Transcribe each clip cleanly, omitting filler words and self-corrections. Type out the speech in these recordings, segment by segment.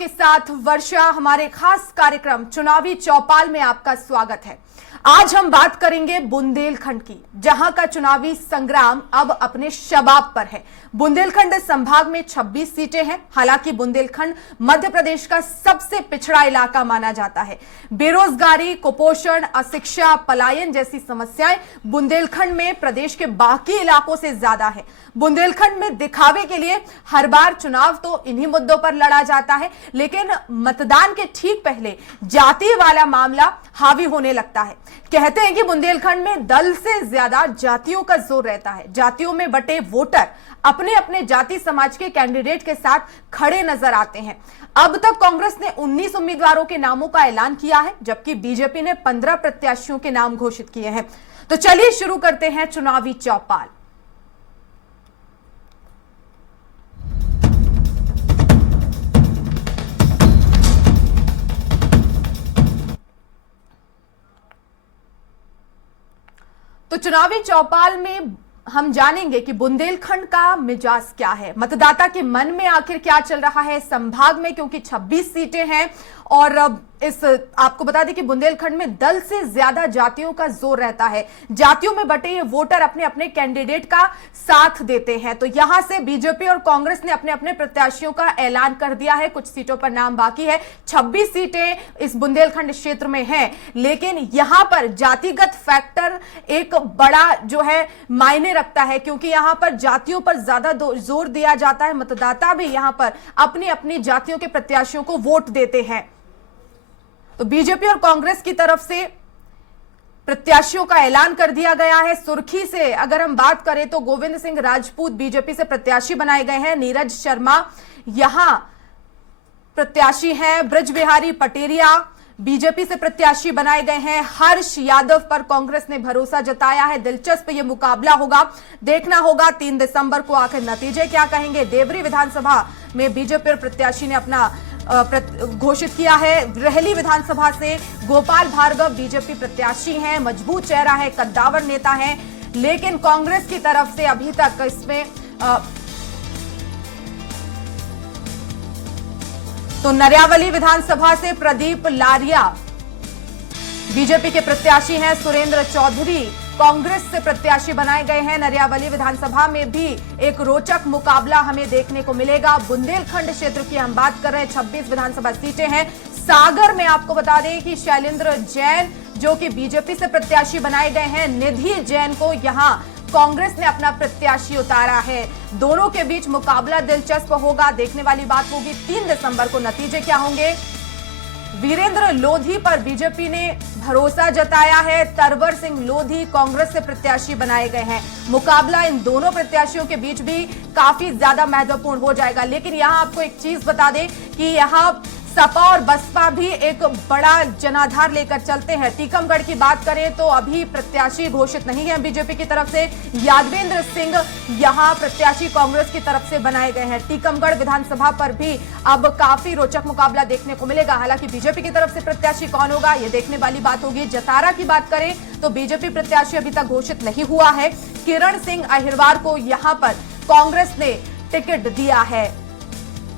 आपके साथ वर्षा। हमारे खास कार्यक्रम चुनावी चौपाल में आपका स्वागत है। आज हम बात करेंगे बुंदेलखंड की, जहां का चुनावी संग्राम अब अपने शबाब पर है। बुंदेलखंड संभाग में 26 सीटें हैं। हालांकि बुंदेलखंड मध्य प्रदेश का सबसे पिछड़ा इलाका माना जाता है। बेरोजगारी, कुपोषण, अशिक्षा, पलायन जैसी समस्याएं बुंदेलखंड में प्रदेश के बाकी इलाकों से ज्यादा है। बुंदेलखंड में दिखावे के लिए हर बार चुनाव तो इन्हीं मुद्दों पर लड़ा जाता है, लेकिन मतदान के ठीक पहले जाति वाला मामला हावी होने लगता है। कहते हैं कि बुंदेलखंड में दल से ज्यादा जातियों का जोर रहता है। जातियों में बटे वोटर अपने अपने जाति समाज के कैंडिडेट के साथ खड़े नजर आते हैं। अब तक कांग्रेस ने 19 उम्मीदवारों के नामों का ऐलान किया है, जबकि बीजेपी ने 15 प्रत्याशियों के नाम घोषित किए हैं। तो चलिए शुरू करते हैं चुनावी चौपाल। तो चुनावी चौपाल में हम जानेंगे कि बुंदेलखंड का मिजाज क्या है, मतदाता के मन में आखिर क्या चल रहा है संभाग में, क्योंकि 26 सीटें हैं। और आपको बता दें कि बुंदेलखंड में दल से ज्यादा जातियों का जोर रहता है। जातियों में बटे ये वोटर अपने अपने कैंडिडेट का साथ देते हैं। तो यहां से बीजेपी और कांग्रेस ने अपने अपने प्रत्याशियों का ऐलान कर दिया है। कुछ सीटों पर नाम बाकी है। 26 सीटें इस बुंदेलखंड क्षेत्र में हैं, लेकिन यहां पर जातिगत फैक्टर एक बड़ा जो है मायने रखता है, क्योंकि यहां पर जातियों पर ज्यादा जोर दिया जाता है। मतदाता भी यहां पर अपनी अपनी जातियों के प्रत्याशियों को वोट देते हैं। तो बीजेपी और कांग्रेस की तरफ से प्रत्याशियों का ऐलान कर दिया गया है। सुर्खी से अगर हम बात करें तो गोविंद सिंह राजपूत बीजेपी से प्रत्याशी बनाए गए हैं। नीरज शर्मा यहां प्रत्याशी हैं। ब्रज बिहारी पटेरिया बीजेपी से प्रत्याशी बनाए गए हैं। हर्ष यादव पर कांग्रेस ने भरोसा जताया है। दिलचस्प ये मुकाबला होगा, देखना होगा 3 दिसंबर को आखिर नतीजे क्या कहेंगे। देवरी विधानसभा में बीजेपी और प्रत्याशी ने अपना घोषित किया है। रहली विधानसभा से गोपाल भार्गव बीजेपी प्रत्याशी हैं। मजबूत चेहरा है, कद्दावर नेता है, लेकिन कांग्रेस की तरफ से अभी तक इसमें तो नरियावली विधानसभा से प्रदीप लारिया बीजेपी के प्रत्याशी हैं। सुरेंद्र चौधरी कांग्रेस से प्रत्याशी बनाए गए हैं। नरियावली विधानसभा में भी एक रोचक मुकाबला हमें देखने को मिलेगा। बुंदेलखंड क्षेत्र की हम बात कर रहे हैं, 26 विधानसभा सीटें हैं। सागर में आपको बता दें कि शैलेंद्र जैन जो कि बीजेपी से प्रत्याशी बनाए गए हैं, निधि जैन को यहां कांग्रेस ने अपना प्रत्याशी उतारा है। दोनों के बीच मुकाबला दिलचस्प होगा, देखने वाली बात होगी 3 दिसंबर को नतीजे क्या होंगे। वीरेंद्र लोधी पर बीजेपी ने भरोसा जताया है। तरवर सिंह लोधी कांग्रेस से प्रत्याशी बनाए गए हैं। मुकाबला इन दोनों प्रत्याशियों के बीच भी काफी ज्यादा महत्वपूर्ण हो जाएगा। लेकिन यहां आपको एक चीज बता दें कि यहां सपा और बसपा भी एक बड़ा जनाधार लेकर चलते हैं। टीकमगढ़ की बात करें तो अभी प्रत्याशी घोषित नहीं है बीजेपी की तरफ से। यादवेंद्र सिंह यहां प्रत्याशी कांग्रेस की तरफ से बनाए गए हैं। टीकमगढ़ विधानसभा पर भी अब काफी रोचक मुकाबला देखने को मिलेगा। हालांकि बीजेपी की तरफ से प्रत्याशी कौन होगा ये देखने वाली बात होगी। जतारा की बात करें तो बीजेपी प्रत्याशी अभी तक घोषित नहीं हुआ है। किरण सिंह अहिरवार को यहां पर कांग्रेस ने टिकट दिया है।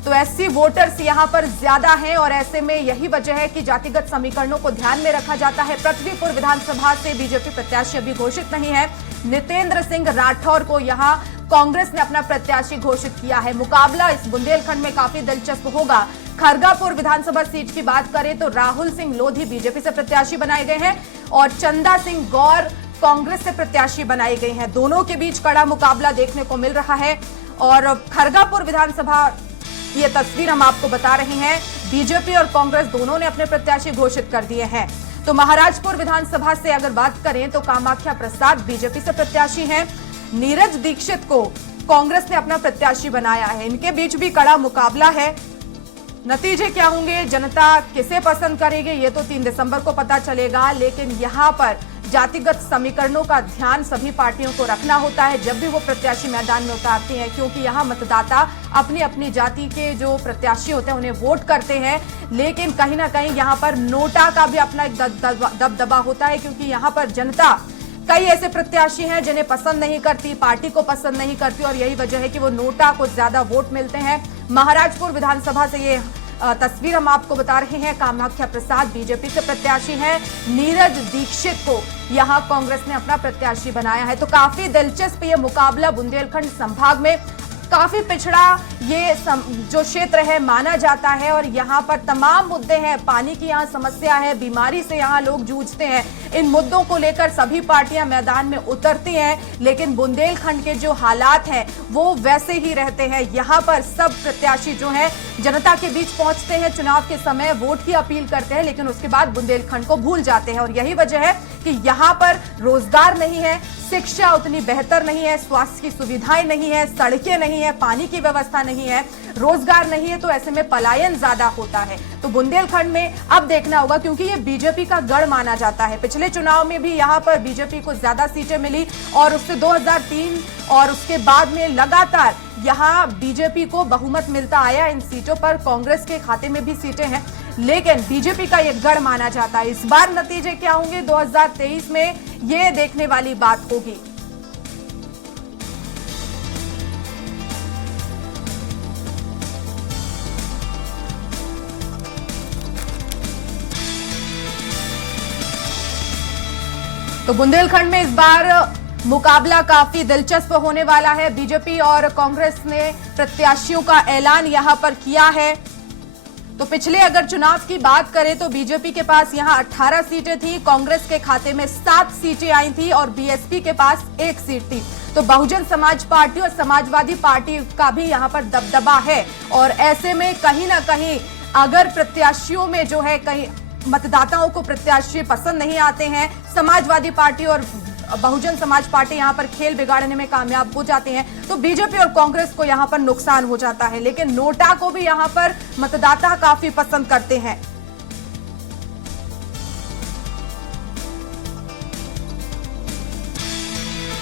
तो एससी वोटर्स यहां पर ज्यादा हैं और ऐसे में यही वजह है कि जातिगत समीकरणों को ध्यान में रखा जाता है। पृथ्वीपुर विधानसभा से बीजेपी प्रत्याशी अभी घोषित नहीं है। नितेंद्र सिंह राठौर को यहां कांग्रेस ने अपना प्रत्याशी घोषित किया है। मुकाबला इस बुंदेलखंड में काफी दिलचस्प होगा। खरगापुर विधानसभा सीट की बात करें तो राहुल सिंह लोधी बीजेपी से प्रत्याशी बनाए गए हैं और चंदा सिंह गौर कांग्रेस से प्रत्याशी बनाई गई हैं। दोनों के बीच कड़ा मुकाबला देखने को मिल रहा है। और खरगापुर विधानसभा ये तस्वीर हम आपको बता रहे हैं। बीजेपी और कांग्रेस दोनों ने अपने प्रत्याशी घोषित कर दिए हैं। तो महाराजपुर विधानसभा से अगर बात करें तो कामाख्या प्रसाद बीजेपी से प्रत्याशी हैं। नीरज दीक्षित को कांग्रेस ने अपना प्रत्याशी बनाया है। इनके बीच भी कड़ा मुकाबला है। नतीजे क्या होंगे, जनता किसे पसंद करेगी ये तो 3 दिसंबर को पता चलेगा। लेकिन यहां पर जातिगत समीकरणों का ध्यान सभी पार्टियों को रखना होता है जब भी वो प्रत्याशी मैदान में उतारती हैं, क्योंकि यहाँ मतदाता अपनी अपनी जाति के जो प्रत्याशी होते हैं उन्हें वोट करते हैं। लेकिन कहीं ना कहीं यहाँ पर नोटा का भी अपना एक दबदबा होता है, क्योंकि यहाँ पर जनता कई ऐसे प्रत्याशी हैं जिन्हें पसंद नहीं करती, पार्टी को पसंद नहीं करती और यही वजह है कि वो नोटा को ज्यादा वोट मिलते हैं। महाराजपुर विधानसभा से ये तस्वीर हम आपको बता रहे हैं। कामाख्या प्रसाद बीजेपी से प्रत्याशी हैं। नीरज दीक्षित को यहां कांग्रेस ने अपना प्रत्याशी बनाया है। तो काफी दिलचस्प ये मुकाबला बुंदेलखंड संभाग में, काफी पिछड़ा ये जो क्षेत्र है माना जाता है और यहाँ पर तमाम मुद्दे हैं। पानी की यहाँ समस्या है, बीमारी से यहाँ लोग जूझते हैं। इन मुद्दों को लेकर सभी पार्टियां मैदान में उतरती हैं, लेकिन बुंदेलखंड के जो हालात हैं वो वैसे ही रहते हैं। यहाँ पर सब प्रत्याशी जो है जनता के बीच पहुंचते हैं, चुनाव के समय वोट की अपील करते हैं, लेकिन उसके बाद बुंदेलखंड को भूल जाते हैं। और यही वजह है कि यहाँ पर रोजगार नहीं है, शिक्षा उतनी बेहतर नहीं है, स्वास्थ्य की सुविधाएं नहीं है, सड़कें नहीं है, पानी की व्यवस्था नहीं है, रोजगार नहीं है, तो ऐसे में पलायन ज्यादा होता है। तो बुंदेलखंड में अब देखना होगा, क्योंकि ये बीजेपी का गढ़ माना जाता है। पिछले चुनाव में भी यहाँ पर बीजेपी को ज्यादा सीटें मिली और उससे 2003 और उसके बाद में लगातार यहाँ बीजेपी को बहुमत मिलता आया। इन सीटों पर कांग्रेस के खाते में भी सीटें हैं, लेकिन बीजेपी का ये गढ़ माना जाता है। इस बार नतीजे क्या होंगे 2023 में, ये देखने वाली बात होगी। तो बुंदेलखंड में इस बार मुकाबला काफी दिलचस्प होने वाला है। बीजेपी और कांग्रेस ने प्रत्याशियों का ऐलान यहां पर किया है। तो पिछले अगर चुनाव की बात करें तो बीजेपी के पास यहां 18 सीटें थी, कांग्रेस के खाते में 7 सीटें आई थी और बीएसपी के पास 1 सीट थी। तो बहुजन समाज पार्टी और समाजवादी पार्टी का भी यहां पर दबदबा है। और ऐसे में कहीं ना कहीं अगर प्रत्याशियों में जो है, कहीं मतदाताओं को प्रत्याशी पसंद नहीं आते हैं, समाजवादी पार्टी और बहुजन समाज पार्टी यहां पर खेल बिगाड़ने में कामयाब हो जाते हैं, तो बीजेपी और कांग्रेस को यहां पर नुकसान हो जाता है। लेकिन नोटा को भी यहां पर मतदाता काफी पसंद करते हैं।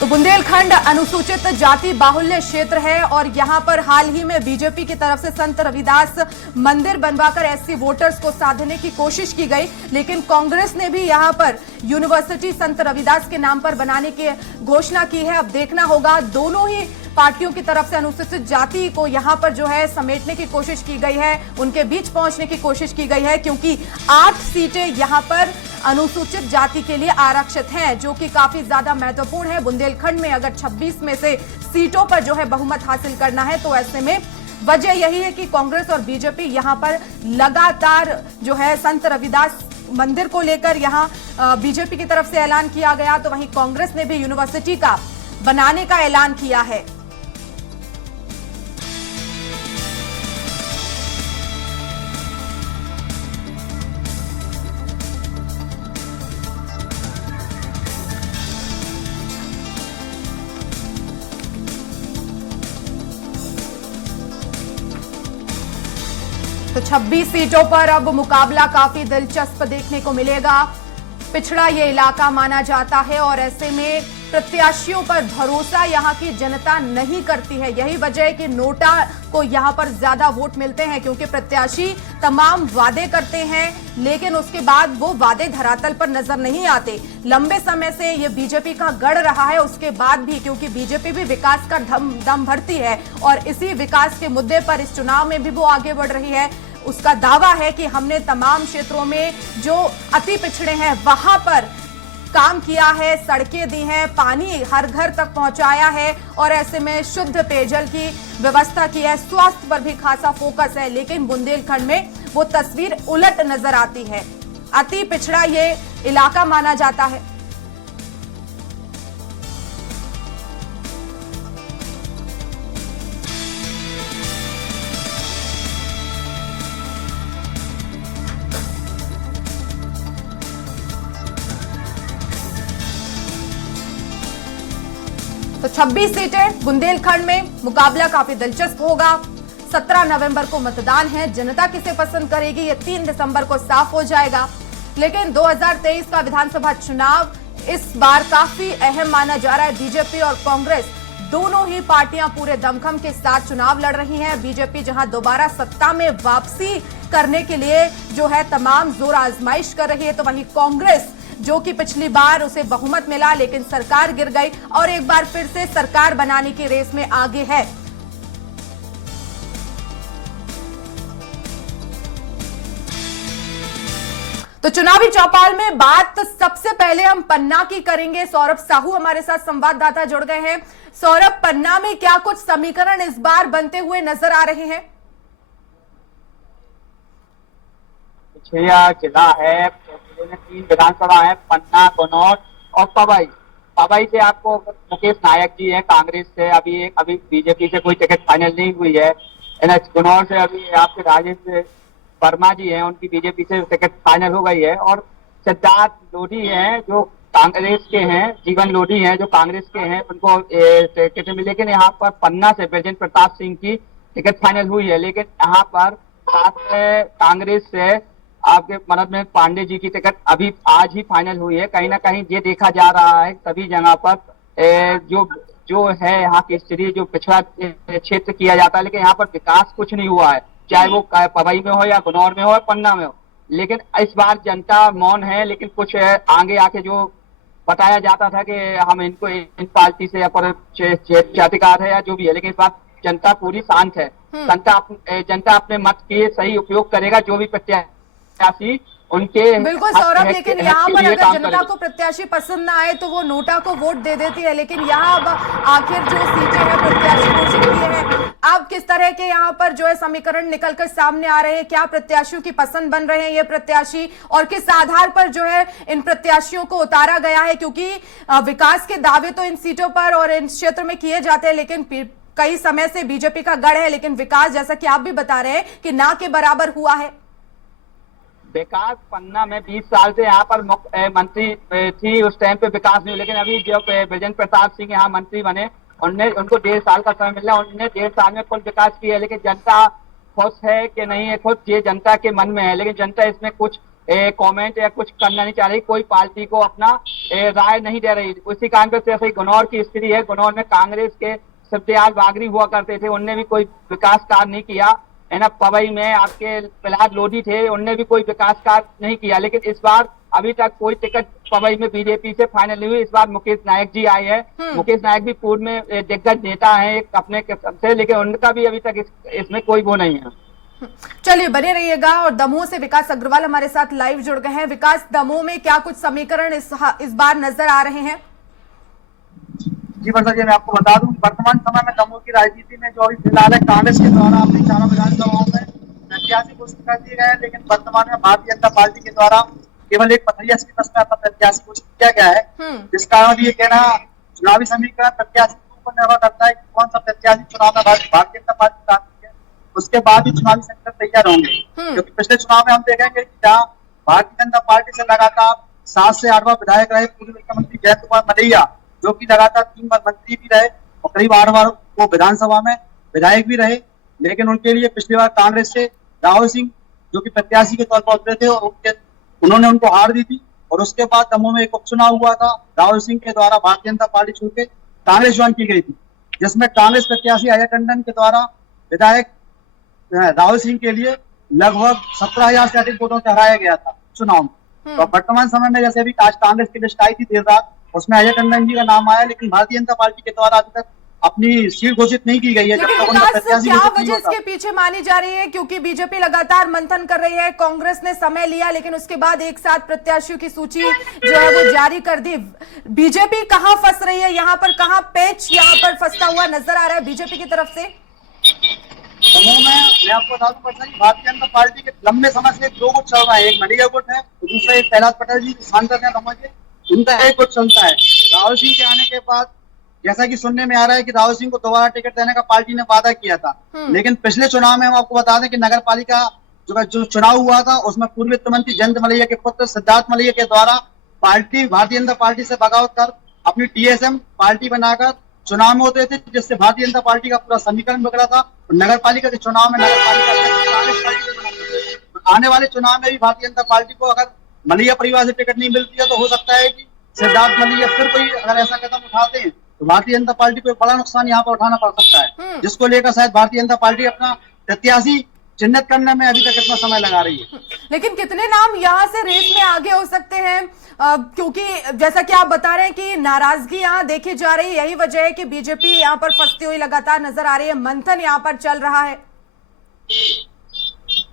तो बुंदेलखंड अनुसूचित जाति बाहुल्य क्षेत्र है और यहां पर हाल ही में बीजेपी की तरफ से संत रविदास मंदिर बनवाकर एससी वोटर्स को साधने की कोशिश की गई, लेकिन कांग्रेस ने भी यहां पर यूनिवर्सिटी संत रविदास के नाम पर बनाने की घोषणा की है। अब देखना होगा, दोनों ही पार्टियों की तरफ से अनुसूचित जाति को यहां पर जो है समेटने की कोशिश की गई है, उनके बीच पहुंचने की कोशिश की गई है, क्योंकि 8 सीटें यहां पर अनुसूचित जाति के लिए आरक्षित हैं, जो कि काफी ज्यादा महत्वपूर्ण है। बुंदेलखंड में अगर 26 में से सीटों पर जो है बहुमत हासिल करना है, तो ऐसे में वजह यही है कि कांग्रेस और बीजेपी यहां पर लगातार जो है संत रविदास मंदिर को लेकर यहां बीजेपी की तरफ से ऐलान किया गया, तो वहीं कांग्रेस ने भी यूनिवर्सिटी का बनाने का ऐलान किया है। तो 26 सीटों पर अब मुकाबला काफी दिलचस्प देखने को मिलेगा। पिछड़ा ये इलाका माना जाता है और ऐसे में प्रत्याशियों पर भरोसा यहां की जनता नहीं करती है। यही वजह है कि नोटा को यहां पर ज्यादा वोट मिलते हैं, क्योंकि प्रत्याशी तमाम वादे करते हैं, लेकिन उसके बाद वो वादे धरातल पर नजर नहीं आते। लंबे समय से ये बीजेपी का गढ़ रहा है, उसके बाद भी, क्योंकि बीजेपी भी विकास का दम भरती है और इसी विकास के मुद्दे पर इस चुनाव में भी वो आगे बढ़ रही है। उसका दावा है कि हमने तमाम क्षेत्रों में जो अति पिछड़े हैं वहां पर काम किया है, सड़कें दी हैं, पानी हर घर तक पहुंचाया है और ऐसे में शुद्ध पेयजल की व्यवस्था की है, स्वास्थ्य पर भी खासा फोकस है। लेकिन बुंदेलखंड में वो तस्वीर उलट नजर आती है। अति पिछड़ा ये इलाका माना जाता है। तो 26 सीटें बुंदेलखंड में, मुकाबला काफी दिलचस्प होगा। 17 नवंबर को मतदान है, जनता किसे पसंद करेगी ये 3 दिसंबर को साफ हो जाएगा। लेकिन 2023 का विधानसभा चुनाव इस बार काफी अहम माना जा रहा है। बीजेपी और कांग्रेस दोनों ही पार्टियां पूरे दमखम के साथ चुनाव लड़ रही हैं। बीजेपी जहां दोबारा सत्ता में वापसी करने के लिए जो है तमाम जोर आजमाइश कर रही है, तो वहीं कांग्रेस जो कि पिछली बार उसे बहुमत मिला लेकिन सरकार गिर गई और एक बार फिर से सरकार बनाने की रेस में आगे है। तो चुनावी चौपाल में बात सबसे पहले हम पन्ना की करेंगे। सौरभ साहू हमारे साथ संवाददाता जुड़ गए हैं। सौरभ, पन्ना में क्या कुछ समीकरण इस बार बनते हुए नजर आ रहे हैं? जिला है, तीन विधानसभा है, पन्ना, गन्नौर और पवई। पवई से आपको मुकेश नायक जी है कांग्रेस से, अभी बीजेपी से कोई टिकट फाइनल नहीं हुई है। गन्नौर से अभी आपके राजेश वर्मा जी हैं, उनकी बीजेपी से टिकट फाइनल हो गई है। और सिद्धार्थ लोधी हैं जो कांग्रेस के हैं, जीवन लोधी हैं जो कांग्रेस के हैं, उनको टिकट मिली। लेकिन यहाँ पर पन्ना से ब्रजेंद्र प्रताप सिंह की टिकट फाइनल हुई है। लेकिन यहाँ पर साथ में कांग्रेस से आपके मनोज पांडे जी की टिकट अभी आज ही फाइनल हुई है। कहीं ना कहीं ये देखा जा रहा है सभी जगह पर जो है यहाँ की स्थिति, जो पिछड़ा क्षेत्र किया जाता है, लेकिन यहाँ पर विकास कुछ नहीं हुआ है, चाहे वो पवई में हो या गन्नौर में हो या पन्ना में हो। लेकिन इस बार जनता मौन है। लेकिन कुछ आगे आके जो बताया जाता था कि हम इनको इन पार्टी से या पर क्षेत्राधिकार है या जो भी है, लेकिन इस बार जनता पूरी शांत है। जनता अपने मत के सही उपयोग करेगा। जो भी प्रत्याशी उनके बिल्कुल सौरभ, लेकिन यहाँ पर अगर जनता को प्रत्याशी पसंद ना आए तो वो नोटा को वोट दे देती है। लेकिन यहाँ अब आखिर जो सीटें हैं प्रत्याशी घोषित किए हैं, अब किस तरह के यहाँ पर जो है समीकरण निकलकर सामने आ रहे हैं? क्या प्रत्याशियों की पसंद बन रहे हैं ये प्रत्याशी, और किस आधार पर जो है इन प्रत्याशियों को उतारा गया है? क्योंकि विकास के दावे तो इन सीटों पर और इन क्षेत्र में किए जाते हैं, लेकिन कई समय से बीजेपी का गढ़ है, लेकिन विकास जैसा कि आप भी बता रहे हैं कि ना के बराबर हुआ है। विकास पन्ना में 20 साल से यहाँ पर मंत्री थी, उस टाइम पे विकास नहीं। लेकिन अभी जब ब्रजेंद्र प्रताप सिंह यहाँ मंत्री बने, उनको 1.5 साल का समय मिला, उन्होंने 1.5 साल में कुल विकास किया है। लेकिन जनता खुश है कि नहीं है, खुद ये जनता के मन में है। लेकिन जनता इसमें कुछ कमेंट या कुछ करना नहीं चाह रही, कोई पार्टी को अपना राय नहीं दे रही। उसी कारण से जैसे गन्नौर की स्थिति है, गन्नौर में कांग्रेस के शिवदयाल बागरी हुआ करते थे, उनने भी कोई विकास कार्य नहीं किया है ना। पवई में आपके प्रहलाद लोधी थे, उनने भी कोई विकास कार्य नहीं किया। लेकिन इस बार अभी तक कोई टिकट पवई में बीजेपी से फाइनल नहीं हुई। इस बार मुकेश नायक जी आए हैं। मुकेश नायक भी पूर्व में दिग्गज नेता हैं एक अपने किस्म से, लेकिन उनका भी अभी तक इसमें कोई वो नहीं है। चलिए बने रहिएगा। और दमोह से विकास अग्रवाल हमारे साथ लाइव जुड़ गए हैं। विकास, दमोह में क्या कुछ समीकरण इस बार नजर आ रहे हैं? जी वर्षा जी, मैं आपको बता दूं वर्तमान समय में दमोह की राजनीति में जो अभी फिलहाल है, कांग्रेस के द्वारा अपनी चारों विधानसभाओं में प्रत्याशी घोषित कर दिए गए हैं। लेकिन वर्तमान में भारतीय जनता पार्टी के द्वारा केवल एक पथरिया सीट में अपना प्रत्याशी घोषित किया गया है। जिस कारण ये कहना चुनावी समीकरण प्रत्याशी के ऊपर निर्भर करता है कि कौन सा प्रत्याशी चुनाव में भारतीय जनता पार्टी उतारती है, उसके बाद ही चुनावी समीकरण तैयार होंगे। क्योंकि पिछले चुनाव में हम देखेंगे कि जहाँ भारतीय जनता पार्टी से लगातार 7 से 8 बार विधायक रहे पूर्व मुख्यमंत्री जयंत कुमार मलैया, जो कि लगातार 3 बार मंत्री भी रहे और करीब 8 बार वो विधानसभा में विधायक भी रहे। लेकिन उनके लिए पिछली बार कांग्रेस से राहुल सिंह जो कि प्रत्याशी के तौर पर उतरे थे और उन्होंने उनको हार दी थी। और उसके बाद दमोह में एक उपचुनाव हुआ था, राहुल सिंह के द्वारा भारतीय जनता पार्टी छोड़ के कांग्रेस ज्वाइन की गई थी, जिसमें कांग्रेस प्रत्याशी अजय टंडन के द्वारा विधायक राहुल सिंह के लिए लगभग 17,000 से अधिक वोटों से हराया गया था चुनाव में। तो वर्तमान समय में जैसे भी आज कांग्रेस की लिस्ट आई थी देर रात, उसमें अजय टंडन जी का नाम आया, लेकिन भारतीय जनता पार्टी के द्वारा अभी तक अपनी सीट घोषित नहीं की गई है। क्या वजह इसके पीछे मानी जा रही है? क्योंकि बीजेपी लगातार मंथन कर रही है, कांग्रेस ने समय लिया, लेकिन उसके बाद एक साथ प्रत्याशियों की सूची जो है वो जारी कर दी। बीजेपी कहां फंस रही है? यहाँ पर कहां पेच यहाँ पर फंसता हुआ नजर आ रहा है बीजेपी की तरफ से? मैं आपको बता दूं भारतीय जनता पार्टी के लंबे समय से 2 गुट चल रहा है। एक मलिया गुट है, दूसरा एक प्रहलाद पटेल जी सांसद है दमोह के, उनका एक गुट चलता है। राहुल सिंह के आने के बाद जैसा कि सुनने में आ रहा है कि राहुल सिंह को दोबारा टिकट देने का पार्टी ने वादा किया था। लेकिन पिछले चुनाव में हम आपको बता दें कि नगर पालिका जो चुनाव हुआ था, उसमें पूर्व वित्त मंत्री जयंत मलैया के पुत्र सिद्धार्थ मलैया के द्वारा भारतीय जनता पार्टी से बगावत कर अपनी टीएसएम पार्टी बनाकर चुनाव में होते थे, जिससे भारतीय जनता पार्टी का पूरा समीकरण बिगड़ा था। नगर पालिका के चुनाव में आने वाले चुनाव में भी भारतीय जनता पार्टी को अगर मलैया परिवार से टिकट नहीं मिलती है तो हो सकता है कि सिद्धार्थ मलैया फिर कोई अगर ऐसा कदम उठाते हैं तो भारतीय जनता पार्टी को बड़ा नुकसान यहाँ पर उठाना पड़ सकता है, जिसको लेकर शायद भारतीय जनता पार्टी अपना प्रत्याशी चिन्हित करने में अभी तक इतना समय लगा रही है। लेकिन कितने नाम यहाँ से रेस में आगे हो सकते हैं? क्योंकि जैसा कि आप बता रहे हैं कि नाराजगी यहाँ देखी जा रही है, यही वजह है कि बीजेपी यहाँ पर फंसती हुई लगातार नजर आ रही है, मंथन यहाँ पर चल रहा है।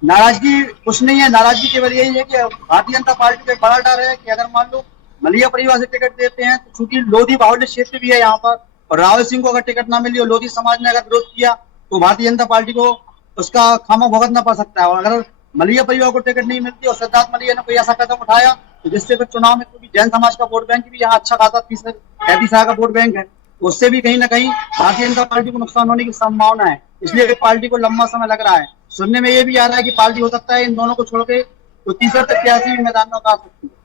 नाराजगी कुछ नहीं है, नाराजगी केवल यही है कि भारतीय जनता पार्टी पे बड़ा डर है कि अगर मान लो मलिया परिवार से टिकट देते हैं तो चूंकि लोधी बाहुल्य क्षेत्र भी है यहाँ पर, और रावल सिंह को अगर टिकट ना मिली और लोधी समाज ने अगर विरोध किया तो भारतीय जनता पार्टी को उसका खामा भुगतना पड़ सकता है। और अगर मलिया परिवार को टिकट नहीं मिलती और सिद्धार्थ मलिया ने कोई ऐसा कदम उठाया तो जिससे फिर चुनाव में, क्योंकि जैन समाज का वोट बैंक भी यहाँ अच्छा खासा 35,000 का वोट बैंक है, तो उससे भी कहीं ना कहीं भारतीय जनता पार्टी को नुकसान होने की संभावना है। इसलिए पार्टी को लंबा समय लग रहा है। सुनने में ये भी आ रहा है कि पार्टी हो सकता है इन दोनों को छोड़ के तो तीसरा प्रत्याशी भी मैदान में उतार सकती है।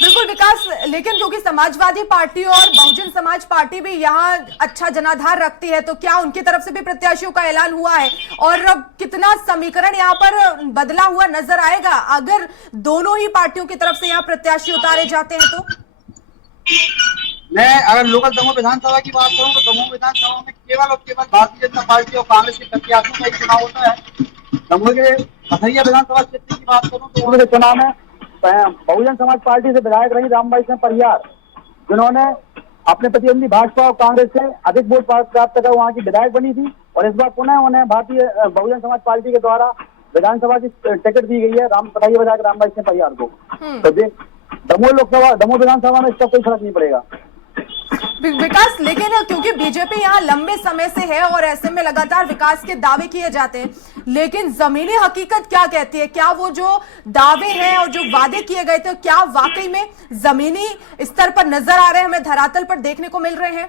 बिल्कुल विकास, लेकिन क्योंकि समाजवादी पार्टी और बहुजन समाज पार्टी भी यहाँ अच्छा जनाधार रखती है, तो क्या उनकी तरफ से भी प्रत्याशियों का ऐलान हुआ है? और अब कितना समीकरण यहाँ पर बदला हुआ नजर आएगा अगर दोनों ही पार्टियों की तरफ से यहाँ प्रत्याशी उतारे जाते हैं तो? मैं अगर लोकल दमोह विधानसभा की बात करूं तो दमोह विधानसभा में केवल और केवल भारतीय जनता पार्टी और कांग्रेस के प्रत्याशियों का ही चुनाव होता है। दमोह के पथरिया विधानसभा क्षेत्र की बात करूं तो उनके चुनाव में बहुजन समाज पार्टी से विधायक रही रामबाई सिंह परिहार, जिन्होंने अपने प्रतिद्वंदी भाजपा और कांग्रेस से अधिक वोट प्राप्त कर वहां की विधायक बनी थी, और इस बार पुनः उन्हें भारतीय बहुजन समाज पार्टी के द्वारा विधानसभा की टिकट दी गई है पथरिया विधायक रामबाई सिंह परिहार को। तो दमोह विधानसभा में इसका कोई फर्क नहीं पड़ेगा विकास, लेकिन क्योंकि बीजेपी यहाँ लंबे समय से है और ऐसे में लगातार विकास के दावे किए जाते हैं, लेकिन जमीनी हकीकत क्या कहती है? क्या वो जो दावे हैं और जो वादे किए गए थे क्या वाकई में जमीनी स्तर पर नजर आ रहे हैं, हमें धरातल पर देखने को मिल रहे हैं?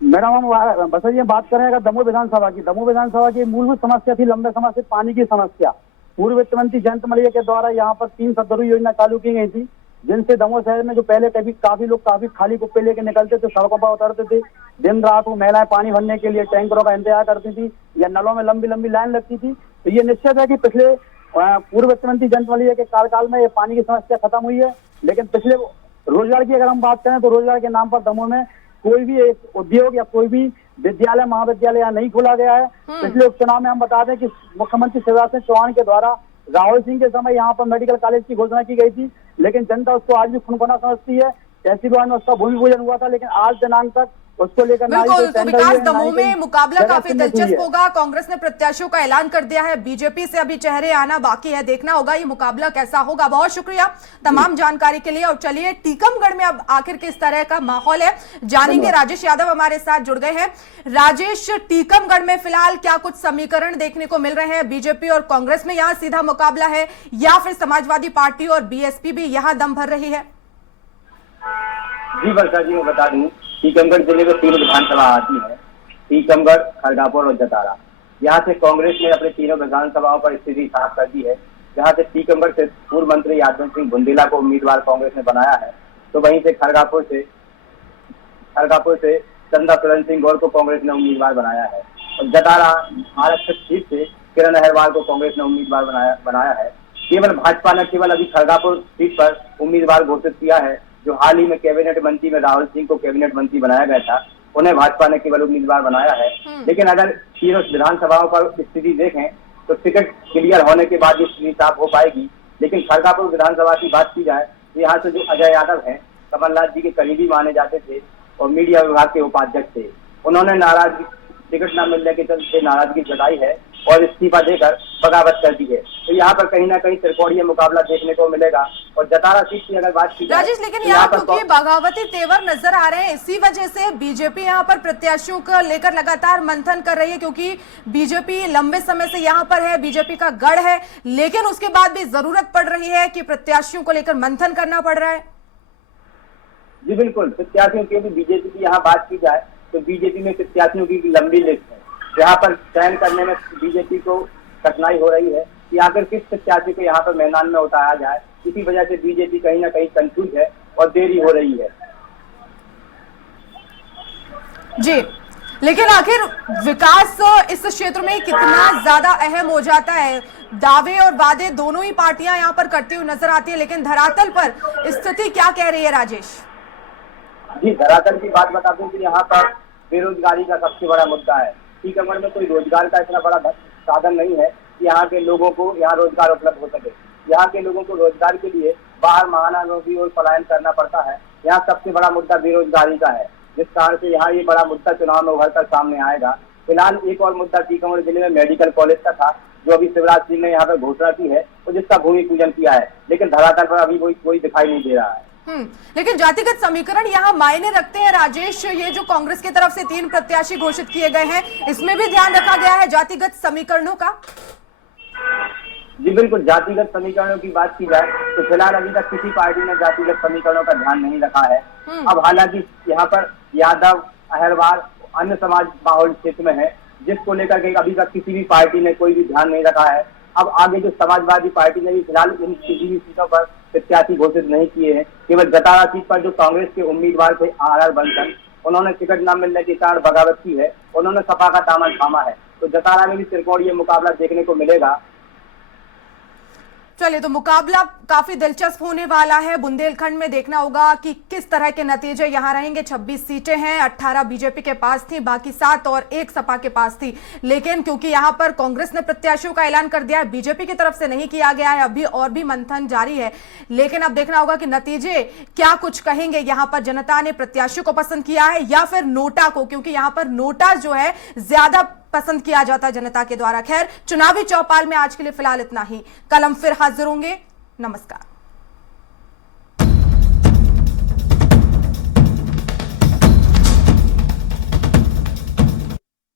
मैडम, हम बस ये बात करें अगर दमोह विधानसभा की मूलभूत समस्या थी लंबे समय से पानी की समस्या। पूर्व वित्त मंत्री जयंत मलिया के द्वारा यहाँ पर 3 सदरू योजना चालू की गई थी, जिनसे दमोह शहर में जो पहले काफी लोग खाली कुप्पे लेके निकलते थे, सड़कों पर उतरते थे, दिन रात वो महिलाएं पानी भरने के लिए टैंकरों का इंतजार करती थी या नलों में लंबी लंबी लाइन लगती थी। तो ये निश्चित है कि पिछले पूर्व वित्त मंत्री जयंत मलिया के कार्यकाल में ये पानी की समस्या खत्म हुई है। लेकिन पिछले रोजगार की अगर हम बात करें तो रोजगार के नाम पर दमोह में कोई भी एक उद्योग या कोई भी विद्यालय महाविद्यालय यहाँ नहीं खोला गया है। पिछले उपचुनाव में हम बता दें कि मुख्यमंत्री शिवराज सिंह चौहान के द्वारा राहुल सिंह के समय यहाँ पर मेडिकल कॉलेज की घोषणा की गई थी, लेकिन जनता उसको आज भी खुनखुना समझती है। तहसीलवार में उसका भूमि पूजन हुआ था, लेकिन आज दिनांक तक उसको लेकर बिल्कुल, तो विकास दमोह में मुकाबला काफी दिलचस्प होगा। कांग्रेस ने प्रत्याशियों का ऐलान कर दिया है, बीजेपी से अभी चेहरे आना बाकी है, देखना होगा ये मुकाबला कैसा होगा। बहुत शुक्रिया तमाम जानकारी के लिए। और चलिए टीकमगढ़ में अब आखिर किस तरह का माहौल है जानेंगे। राजेश यादव हमारे साथ जुड़ गए हैं। राजेश, टीकमगढ़ में फिलहाल क्या कुछ समीकरण देखने को मिल रहे हैं? बीजेपी और कांग्रेस में यहाँ सीधा मुकाबला है या फिर समाजवादी पार्टी और बीएसपी भी यहाँ दम भर रही है? जी वर्षा जी, मैं बता दूं टीकमगढ़ जिले में 3 विधानसभा आती है, टीकमगढ़, खरगापुर और जतारा। यहाँ से कांग्रेस ने अपने तीनों विधानसभाओं पर स्थिति साफ कर दी है। जहाँ से टीकमगढ़ से पूर्व मंत्री यादव सिंह बुंदेला को उम्मीदवार कांग्रेस ने बनाया है, तो वहीं से खरगापुर से चंदा सुरेंद्र सिंह गौर को कांग्रेस ने उम्मीदवार बनाया है, और जतारा आरक्षित सीट से किरण अहरवाल को कांग्रेस ने उम्मीदवार बनाया है। केवल भाजपा ने केवल अभी खरगापुर सीट पर उम्मीदवार घोषित किया है। जो हाल ही में कैबिनेट मंत्री में राहुल सिंह को कैबिनेट मंत्री बनाया गया था, उन्हें भाजपा ने केवल उम्मीदवार बनाया है। लेकिन अगर तीनों विधानसभाओं पर स्थिति देखें तो टिकट क्लियर होने के बाद ये स्थिति साफ हो पाएगी। लेकिन खरगापुर विधानसभा की बात की जाए तो यहाँ से जो अजय यादव हैं, कमलनाथ जी के करीबी माने जाते थे और मीडिया विभाग के उपाध्यक्ष थे, उन्होंने टिकट न मिलने के चलते नाराजगी जताई है और इस्तीफा देकर बगावत कर दी है। तो यहाँ पर कहीं ना कहीं त्रिकोणीय मुकाबला देखने को मिलेगा। और जतारा सीट की अगर बात की जाए, राजेश, लेकिन यहाँ क्योंकि बगावती तेवर नजर आ रहे हैं, इसी वजह से बीजेपी यहाँ पर प्रत्याशियों को लेकर लगातार मंथन कर रही है, क्योंकि बीजेपी लंबे समय से यहाँ पर है, बीजेपी का गढ़ है, लेकिन उसके बाद भी जरूरत पड़ रही है कि प्रत्याशियों को लेकर मंथन करना पड़ रहा है। जी बिल्कुल, प्रत्याशियों की भी बीजेपी की यहाँ बात की जाए तो बीजेपी में प्रत्याशियों की लंबी लिस्ट है। यहाँ पर चयन करने में बीजेपी को कठिनाई हो रही है कि आखिर किस प्रत्याशी को यहाँ पर मैदान में उतारा जाए। इसी वजह से बीजेपी कहीं ना कहीं कंफ्यूज है और देरी हो रही है। जी, लेकिन आखिर विकास इस क्षेत्र में कितना ज्यादा अहम हो जाता है? दावे और वादे दोनों ही पार्टियां यहाँ पर करती हुई नजर आती है, लेकिन धरातल पर स्थिति क्या कह रही है? राजेश जी, धरातल की बात बता दूं कि यहाँ पर बेरोजगारी का सबसे बड़ा मुद्दा है। टीकमगढ़ में कोई रोजगार का इतना बड़ा साधन नहीं है कि यहाँ के लोगों को यहाँ रोजगार उपलब्ध हो सके। यहाँ के लोगों को रोजगार के लिए बाहर महानगरों की ओर पलायन करना पड़ता है। यहाँ सबसे बड़ा मुद्दा बेरोजगारी का है, जिस कारण से यहाँ ये बड़ा मुद्दा चुनाव में उभर कर सामने आएगा। फिलहाल एक और मुद्दा टीकमगढ़ जिले में मेडिकल कॉलेज का था, जो अभी शिवराज सिंह ने यहाँ पर घोषणा की है और जिसका भूमि पूजन किया है, लेकिन धरातल पर अभी कोई दिखाई नहीं दे रहा है। लेकिन जातिगत समीकरण यहाँ मायने रखते हैं राजेश। ये जो कांग्रेस की तरफ से 3 प्रत्याशी घोषित किए गए हैं, इसमें भी ध्यान रखा गया है जातिगत समीकरणों का? जी बिल्कुल, जातिगत समीकरणों की बात की जाए तो फिलहाल अभी तक किसी पार्टी ने जातिगत समीकरणों का ध्यान नहीं रखा है। अब हालांकि यहाँ पर यादव, अहिरवार, अन्य समाज माहौल क्षेत्र में है, जिसको लेकर के अभी तक किसी भी पार्टी ने कोई भी ध्यान नहीं रखा है। अब आगे जो समाजवादी पार्टी ने भी फिलहाल इन किसी भी सीटों पर प्रत्याशी घोषित नहीं किए हैं। केवल जतारा सीट पर जो कांग्रेस के उम्मीदवार थे RR बंसल, उन्होंने टिकट न मिलने के कारण बगावत की है, उन्होंने सपा का दामन थामा है। तो जतारा में भी त्रिकोणीय मुकाबला देखने को मिलेगा। चलिए, तो मुकाबला काफी दिलचस्प होने वाला है। बुंदेलखंड में देखना होगा कि किस तरह के नतीजे यहां रहेंगे। 26 सीटें हैं, 18 बीजेपी के पास थी, बाकी 7 और 1 सपा के पास थी। लेकिन क्योंकि यहां पर कांग्रेस ने प्रत्याशियों का ऐलान कर दिया है, बीजेपी की तरफ से नहीं किया गया है, अभी और भी मंथन जारी है। लेकिन अब देखना होगा कि नतीजे क्या कुछ कहेंगे। यहां पर जनता ने प्रत्याशियों को पसंद किया है या फिर नोटा को, क्योंकि यहां पर नोटा जो है ज्यादा पसंद किया जाता है जनता के द्वारा। खैर, चुनावी चौपाल में आज के लिए फिलहाल इतना ही। कल हम फिर हाजिर होंगे। नमस्कार।